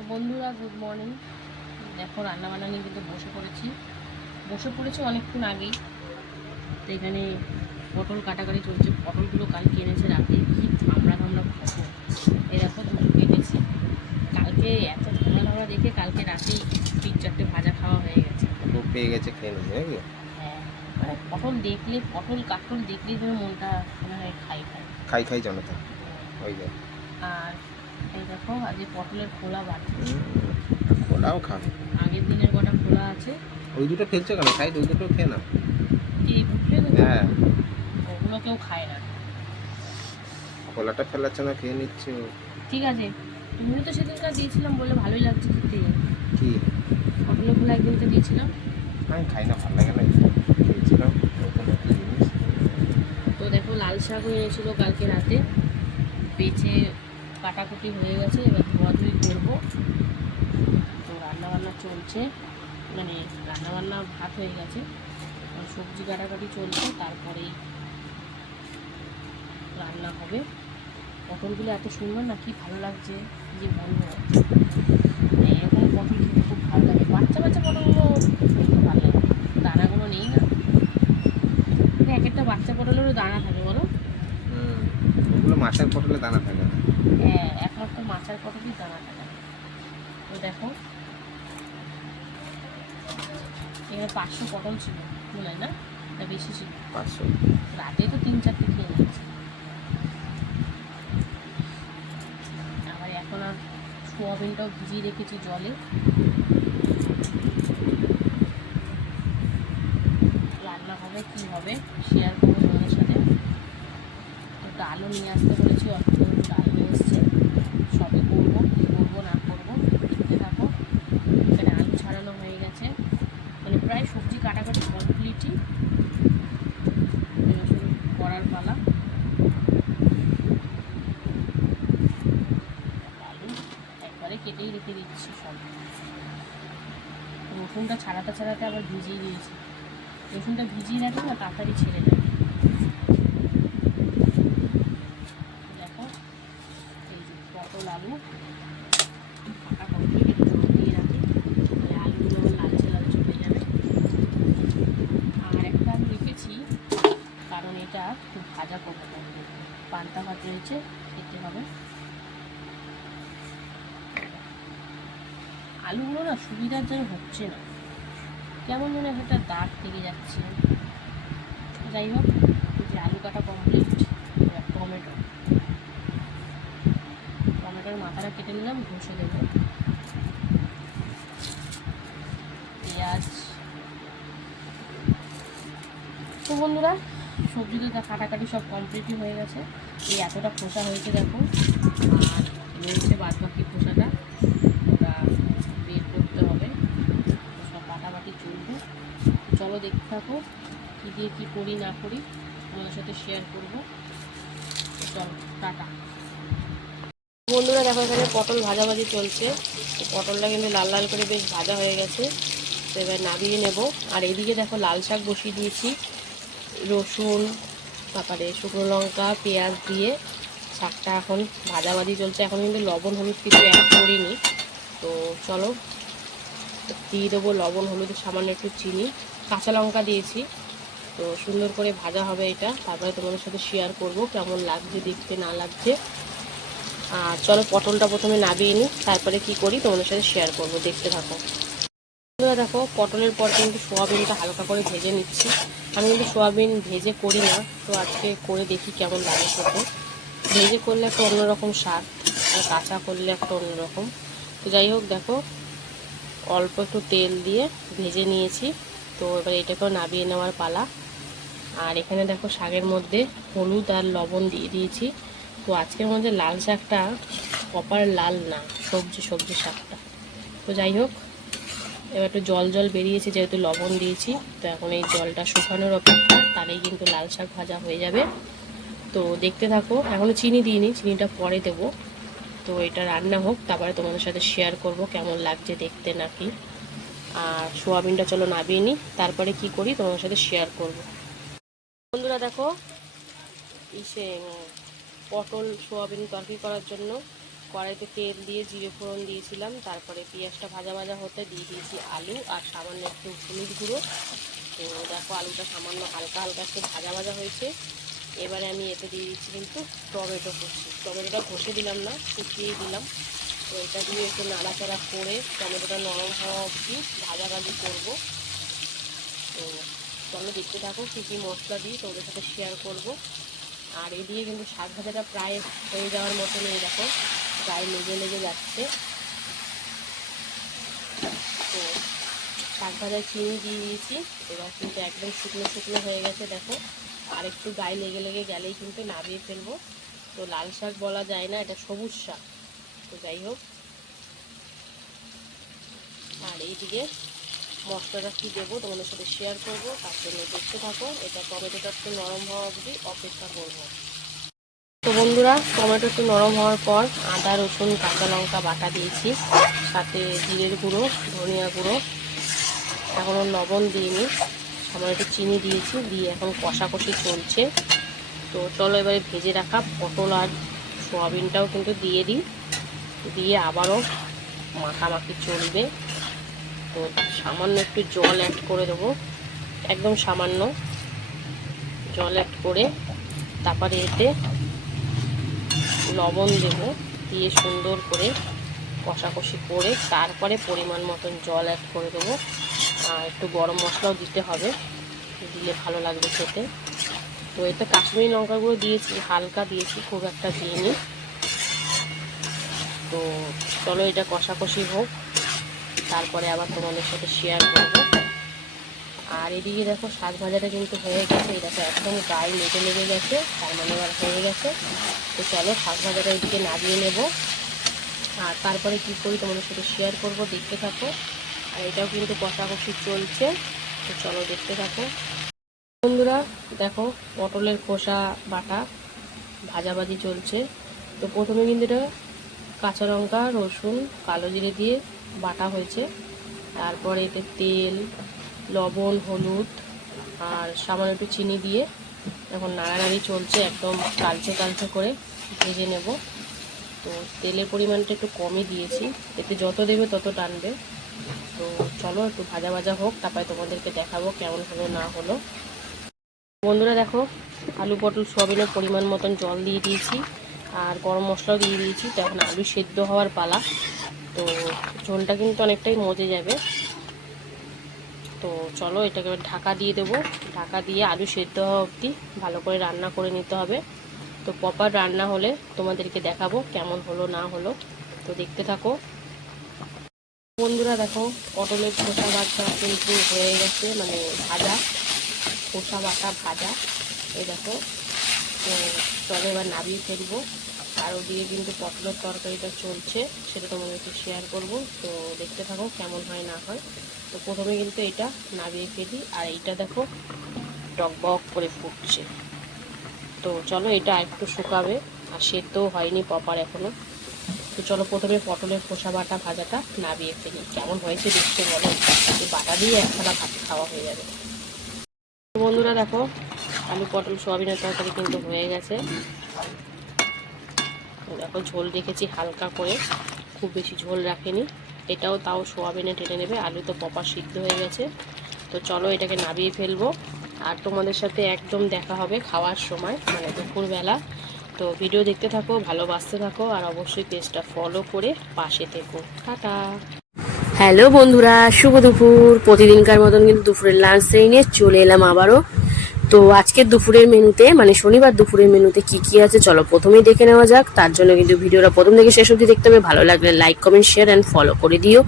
তো বন্ধুরা good morning দেখো রান্না বান্না নিয়ে কিন্তু বসে পড়েছি। বসে পড়েছি অনেকক্ষণ আগেই। তো এখানে পটল কাটাকাটি চলছে। পটলগুলো কালকে এনেছে রাতে। কি ধামড়া ধামড়া পটল এই দেখো দুটো কেটেছি। কালকে এত ধামড়া ধামড়া দেখে কালকে রাতেই তিন চারটে ভাজা খাওয়া হয়ে গেছে। পেয়ে গেছে খেয়ে নেবে হ্যাঁ। মানে পটল দেখলে পটল কাটল দেখলেই যেন মনটা মনে হয় খাই খাই। খাই খাই জনতা ওই আর এই দেখো আজকে পটলের খোলা বাড়ছে। ওটাও খাবে। আগের দিনের কটা খোলা আছে? ওই দুটো ফেলছো কেন? খাই ওই দুটো খেয়ে নাও। কি হ্যাঁ। ওগুলো কেউ খায় না। খোলাটা ফেলাচ্ছে না খেয়ে নিচ্ছে। ঠিক আছে তুমিও তো সেদিনকার দিয়েছিলাম বলে ভালোই লাগছে খেতে। কি? পটলের খোলা একদিন তো দিয়েছিলাম। আমি খাই না ভালো লাগে না খেয়েছিলাম তো দেখো লাল শাকও এনেছিল কালকে রাতে। বেছে কাটাকুটি হয়ে গেছে, এবার ধোয়াধুয়ি করব। তো রান্নাবান্না চলছে মানে রান্নাবান্না ভাত হয়ে গেছে। সবজি কাটাকাটি চলছে তারপরেই রান্না হবে। পটলগুলো এত সুন্দর না, কি ভালো লাগছে যে বলব। মানে এরকম পটল খেতে খুব ভালো লাগে। বাচ্চা বাচ্চা পটলগুলো খেতে ভালো লাগে। দানাগুলো নেই না। এক একটা বাচ্চা পটলেরও দানা থাকে, বলো। ওগুলো মাছের পটলে দানা থাকে একমাত্র মাছের পটলই দানা থাকে না। তো দেখো। এখানে পাঁচশো পটল ছিল মনে হয় না এটা বেশি ছিল। পাঁচশো। রাতে তো তিন চারটে খেয়ে নিয়েছি। আবার এখন আর সোয়াবিনটাও ভিজিয়ে রেখেছি জলে। রান্না হবে কি হবে শেয়ার করব তোমাদের সাথে। তো ডালও নিয়ে আসতে বলেছি অর্থ ডাল নিয়ে এসছে সবই করব কী করব না করব দেখতে থাকো এখানে আলু ছাড়ানো হয়ে গেছে মানে প্রায় সবজি কাটাকাটি কমপ্লিটই রসুন করার পালা। একবারে কেটেই রেখে দিচ্ছি সব। রসুনটা ছাড়াতে ছাড়াতে আবার ভিজিয়ে দিয়েছি। রসুনটা ভিজিয়ে রাখলে না, তাড়াতাড়ি ছেড়ে যায় দেখো, এই পটল আলু ফাঁকা কমপ্লিট একটু জল দিয়ে রাখি তাহলে আলুগুলো আমার লালচে লালচে হয়ে যাবে আর একটা আলু রেখেছি কারণ এটা খুব ভাজা করব পান্তা ভাত রয়েছে খেতে হবে। আলুগুলো না সুবিধার জন্য হচ্ছে না। কেমন যেন একটা দাগ থেকে যাচ্ছে। যাই হোক যে আলু কাটা কমপ্লিট টমেটো। টমেটোর মাথাটা কেটে নিলাম, ঘষে দেবো পেঁয়াজ তো বন্ধুরা সবজি কাটাকাটি সব কমপ্লিটই হয়ে গেছে। এই এতটা খোসা হয়েছে দেখো। আর রয়েছে বাদ বাকি খোসাটা। ওটা বের করতে হবে। ওটা কাটাবাটি চলবে। চলো দেখতে থাকো কী দিয়ে কী করি, না করি। তোমাদের সাথে শেয়ার করব। চলো, টাটা। বন্ধুরা, দেখো এখানে পটল ভাজাভাজি চলছে। পটলটা কিন্তু লাল লাল করে বেশ ভাজা হয়ে গেছে। তো এবার নামিয়ে নেব। আর এদিকে দেখো লাল শাক বসিয়ে দিয়েছি। রসুন, তারপরে শুকনো লঙ্কা, পেঁয়াজ দিয়ে শাকটা এখন ভাজাভাজি চলছে। এখন কিন্তু লবণ, হলুদ কিছু অ্যাড করিনি। তো চলো, দিয়ে দেবো লবণ, হলুদ, সামান্য একটু চিনি। কাঁচা লঙ্কা দিয়েছি। তো সুন্দর করে ভাজা হবে এটা। তারপরে তোমাদের সাথে শেয়ার করব কেমন লাগছে, দেখতে না লাগছে। আর চলো, পটলটা প্রথমে নামিয়ে নিই। তারপরে কি করি, তোমাদের সাথে শেয়ার করব। দেখতে থাকো। দেখো, পটলের পর কিন্তু সোয়াবিনটা হালকা করে ভেজে নিচ্ছি। আমি কিন্তু সোয়াবিন ভেজে করি না, তো আজকে করে দেখি কেমন লাগে খেতে। ভেজে করলে একটা অন্যরকম স্বাদ, আর কাঁচা করলে একটা অন্যরকম। তো যাই হোক, দেখো, অল্প একটু তেল দিয়ে ভেজে নিয়েছি। তো এবার এটাকেও নামিয়ে নেওয়ার পালা। আর এখানে দেখো, শাকের মধ্যে হলুদ আর লবণ দিয়ে দিয়েছি। তো আজকের মধ্যে লাল শাকটা কপার লাল না, সবজি সবজি শাকটা। তো যাই হোক এবার একটু জল জল বেরিয়েছে, যেহেতু লবণ দিয়েছি, তো এখন এই জলটা শুকানোর অপেক্ষা, তাহলেই কিন্তু লাল শাক ভাজা হয়ে যাবে। তো দেখতে থাকো এখনও চিনি দিইনি, চিনিটা পরে দেবো। তো এটা রান্না হোক, তারপরে তোমাদের সাথে শেয়ার করব কেমন লাগছে দেখতে নাকি। আর সোয়াবিনটা চলো নামিয়ে নিই, তারপরে কি করি তোমাদের সাথে শেয়ার করব। বন্ধুরা দেখো, ইসে পটল, সোয়াবিন তরকারি করার জন্য কড়াইতে তেল দিয়ে, জিরে ফোড়ন দিয়েছিলাম। তারপরে পেঁয়াজটা ভাজা ভাজা হতে দিয়ে দিয়েছি আলু আর সামান্য একটু হলুদ গুঁড়ো। তো দেখো আলুটা সামান্য হালকা হালকা একটু ভাজা ভাজা হয়েছে। এবারে আমি এতে দিয়ে দিচ্ছি কিন্তু টমেটো কুচি টমেটোটা ঘষে দিলাম না, শুকিয়ে দিলাম। তো এটা দিয়ে একটু নাড়াচাড়া করে টমেটোটা নরম হওয়া অবধি ভাজাভাজি করব। তো চলো দেখতে থাকো কী কী মশলা দিই তোমাদের সাথে শেয়ার করব। আর এদিকে কিন্তু শাক ভাজাটা প্রায় হয়ে যাওয়ার মতো নেই দেখো। গায়ে লেগে লেগে যাচ্ছে। তো শাক ভাজায় চিনি দিয়ে দিয়েছি। এবার কিন্তু একদম শুকনো শুকনো হয়ে গেছে, দেখো। আর একটু গায়ে লেগে লেগে গেলেই কিন্তু নামিয়ে ফেলব। তো লাল শাক বলা যায় না, এটা সবুজ শাক। তো যাই হোক। আর এইদিকে মশলাটা কী দেবো তোমাদের সাথে শেয়ার করব, তার জন্য দেখতে থাকো। এটা টমেটোটা একটু নরম হওয়া অবধি অপেক্ষা করব। তো বন্ধুরা, টমেটো একটু নরম হওয়ার পর আদা, রসুন, কাঁচা লঙ্কা বাটা দিয়েছি। সাথে জিরের গুঁড়ো, ধনিয়া গুঁড়ো। এখনও লবণ দিইনি। সামান্য একটু চিনি দিয়েছি, দিয়ে এখন কষাকষি চলছে। তো চলো এবারে ভেজে রাখা পটল আর সোয়াবিনটাও কিন্তু দিয়ে দিই। দিয়ে আবারও মাখামাখি চলবে। তো সামান্য একটু জল অ্যাড করে দেবো। একদম সামান্য জল অ্যাড করে, তারপরে এতে লবণ দেবো, দিয়ে সুন্দর করে কষাকষি করে তারপরে পরিমাণ মতন জল অ্যাড করে দেবো। আর একটু গরম মশলাও দিতে হবে, দিলে ভালো লাগবে খেতে। তো এতে কাশ্মীরি লঙ্কাগুলো দিয়েছি, হালকা দিয়েছি, খুব একটা দিইনি। তো চলো এটা কষাকষি হোক, তারপরে আবার তোমাদের সাথে শেয়ার করব। আর এদিকে দেখো শাক ভাজাটা কিন্তু হয়ে গেছে। এই দেখো একদম গায়ে লেগে লেগে গেছে, তার মানে এবার হয়ে গেছে। তো চলো শাক ভাজাটা এদিকে নামিয়ে নেব। আর তারপরে কি করি তোমাদের সাথে শেয়ার করব, দেখতে থাকো। আর এটাও কিন্তু কষাকষি চলছে। তো চলো দেখতে থাকো। বন্ধুরা, দেখো পটলের খোসা বাটা ভাজাভাজি চলছে। তো প্রথমে কিন্তু এটা কাঁচা লঙ্কা, রসুন, কালো জিরে দিয়ে বাটা হয়েছে। তারপরে এতে তেল লবণ, হলুদ আর সামান্য একটু চিনি দিয়ে এখন নাড়ানাড়ি চলছে, একদম কালচে কালচে করে ভেজে নেব। তো তেলের পরিমাণটা একটু কমই দিয়েছি, এতে যত দেবে তত টানবে। তো চলো একটু ভাজা ভাজা হোক, তারপরে তোমাদেরকে দেখাবো কেমন হলো না হলো। বন্ধুরা দেখো, আলু পটল সয়াবিনের পরিমাণ মতন জল দিয়ে দিয়েছি আর গরম মশলাও দিয়ে দিয়েছি। তো এখন আলু সেদ্ধ হওয়ার পালা, তো ঝোলটা কিন্তু অনেকটাই মজে যাবে। তো চলো এটাকে ঢাকা দিয়ে দেবো। ঢাকা দিয়ে আলু সেদ্ধ হওয়া অবধি ভালো করে রান্না করে নিতে হবে। তো প্রপার রান্না হলে তোমাদেরকে দেখাবো কেমন হলো না হলো। তো দেখতে থাকো। বন্ধুরা দেখো, পটলের খোসা বাটা কিন্তু হয়ে গেছে মানে ভাজা। খোসা বাটা ভাজা। এই দেখো, তো চলো এবার নামিয়ে ফেলব। আর ওদিকে কিন্তু পটলের তরকারিটা চলছে, সেটা তোমাদেরকে শেয়ার করব। তো দেখতে থাকো কেমন হয়, না হয়। তো প্রথমে কিন্তু এটা নামিয়ে ফেলি, আর এইটা দেখো টকবক করে ফুটছে। তো চলো এটা একটু শুকাবে, আর সে সেদ্ধও হয়নি পপার এখনও। তো চলো প্রথমে পটলের খোসা বাটা ভাজাটা নামিয়ে ফেলি। কেমন হয়েছে দেখতে বলো? বাটা দিয়ে একখানা ভাত খাওয়া হয়ে যাবে। বন্ধুরা দেখো, আলু, পটল, সোয়াবিনের তরকারি কিন্তু হয়ে গেছে। দেখো ঝোল রেখেছি হালকা করে। খুব বেশি ঝোল রাখেনি। এটাও তাও সোয়াবিনে টেনে নেবে। আলু তো পপা সিদ্ধ হয়ে গেছে। তো চলো এটাকে নামিয়ে ফেলব। আর তোমাদের সাথে একদম দেখা হবে খাওয়ার সময় মানে দুপুরবেলা। তো ভিডিও দেখতে থাকো, ভালোবাসতে থাকো, আর অবশ্যই পেজটা ফলো করে পাশে থেকো। টাটা! হ্যালো বন্ধুরা, শুভ দুপুর। প্রতিদিনকার মতন কিন্তু দুপুরের লাঞ্চ নিয়ে চলে এলাম আবারও। তো আজকের দুপুরের মেনুতে মানে শনিবার দুপুরের মেনুতে কি কি আছে, চলো প্রথমেই দেখে নেওয়া যাক। তার জন্য কিন্তু ভিডিওটা প্রথম থেকে শেষ অবধি দেখতে হবে। ভালো লাগলে like comment share and follow করে দিও।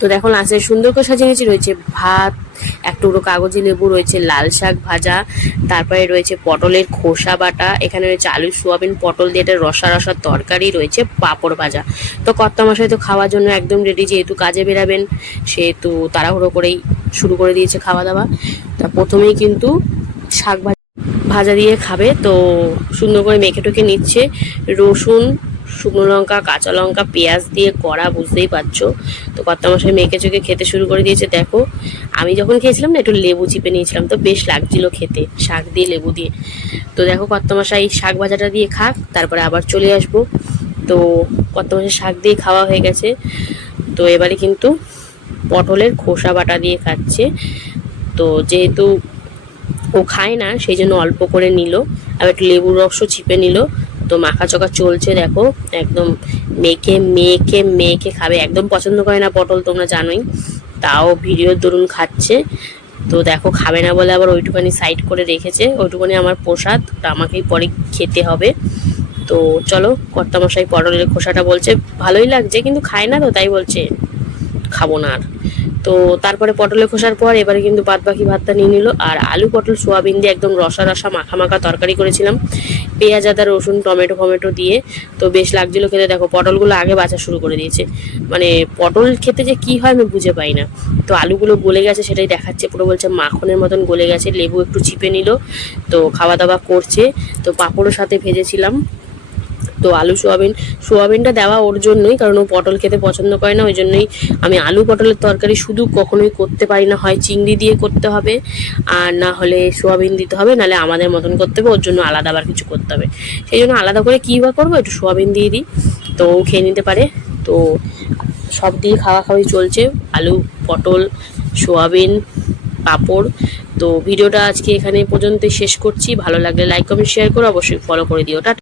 তো দেখো লাঞ্চের সুন্দর করে সাজিয়ে নিয়েছি। রয়েছে ভাত, এক টুকরো কাগজি লেবু, রয়েছে লাল শাক ভাজা, তারপরে রয়েছে পটলের খোসা বাটা, এখানে রয়েছে আলু সোয়াবিন পটল দিয়ে একটা রসা রসার তরকারি, রয়েছে পাঁপড় ভাজা। তো কর্তা মশাই তো খাওয়ার জন্য একদম রেডি যেহেতু কাজে বেরাবেন, সেহেতু তাড়াহুড়ো করেই শুরু করে দিয়েছে খাওয়া দাওয়া। তা প্রথমেই কিন্তু শাক ভাজা ভাজা দিয়ে খাবে, তো সুন্দর করে মেখে টেকে নিচ্ছে। রসুন, শুকনো লঙ্কা, কাঁচা লঙ্কা, পেঁয়াজ দিয়ে কড়া, বুঝতেই পারছ। তো কর্তামশাই মেখে চোখে খেতে শুরু করে দিয়েছে, দেখো। আমি যখন খেয়েছিলাম না, একটু লেবু চিপে নিয়েছিলাম, তো বেশ লাগছিল খেতে, শাক দিয়ে, লেবু দিয়ে। তো দেখো কর্তামশাই শাক ভাজাটা দিয়ে খাক, তারপরে আবার চলে আসব। তো কত মাসের শাক দিয়ে খাওয়া হয়ে গেছে। তো এবারে কিন্তু পটলের খোসা বাটা দিয়ে খাচ্ছে। তো যেহেতু ও খায় না, সেই জন্য অল্প করে নিল। আর একটু লেবুর রসও চিপে নিল। তো মাখা চকা চলছে, দেখো, একদম মেখে মেখে মেখে খাবে। একদম পছন্দ করে না পটল, তোমরা জানোই। তাও ভিডিওর দরুন খাচ্ছে। তো দেখো, খাবে না বলে আবার ওইটুখানি সাইড করে রেখেছে। ওইটুখানি আমার প্রসাদ, ওটা আমাকেই পরে খেতে হবে। তো চলো, কর্তামশাই পটলের খোসাটা বলছে, ভালোই লাগছে, কিন্তু খায় না তো, তাই বলছে, খাব না আর। তো তারপরে পটলে খোসার পর এবারে কিন্তু বাদ বাকি ভাতটা নিয়ে নিল। আর আলু, পটল, সোয়াবিন দিয়ে একদম রসা রসা মাখা মাখা তরকারি করেছিলাম। পেঁয়াজ, আদা, রসুন, টমেটো, ফমেটো দিয়ে। তো বেশ লাগছিল খেতে। দেখো, পটলগুলো আগে বাছা শুরু করে দিয়েছে। মানে পটল খেতে যে কি হয় আমি বুঝে পাই না। তো আলুগুলো গলে গেছে, সেটাই দেখাচ্ছে। পুরো বলছে মাখনের মতন গলে গেছে। লেবু একটু চিপে নিল। তো খাওয়া দাওয়া করছে। তো পাঁপড়ও সাথে ভেজেছিলাম। তো আলু সোয়াবিন, সোয়াবিনটা দেওয়া ওর জন্যই, কারণ ও পটল খেতে পছন্দ করে না, ওই জন্যই আমি আলু পটলের তরকারি শুধু কখনোই করতে পারি না, হয় চিংড়ি দিয়ে করতে হবে, আর না হলে সোয়াবিন দিতে হবে, নাহলে আমাদের মতন করতে হবে, ওর জন্য আলাদা আবার কিছু করতে হবে। সেই জন্য আলাদা করে কী বা করব, একটু সোয়াবিন দিয়ে দিই, তো ও খেয়ে নিতে পারে, তো সব দিয়ে খাওয়া খাওয়াই চলছে, আলু, পটল, সোয়াবিন, পাঁপড়, তো ভিডিওটা আজকে এখানে পর্যন্ত শেষ করছি, ভালো লাগলে লাইক কমেন্ট শেয়ার করে অবশ্যই ফলো করে দিও, টাটা।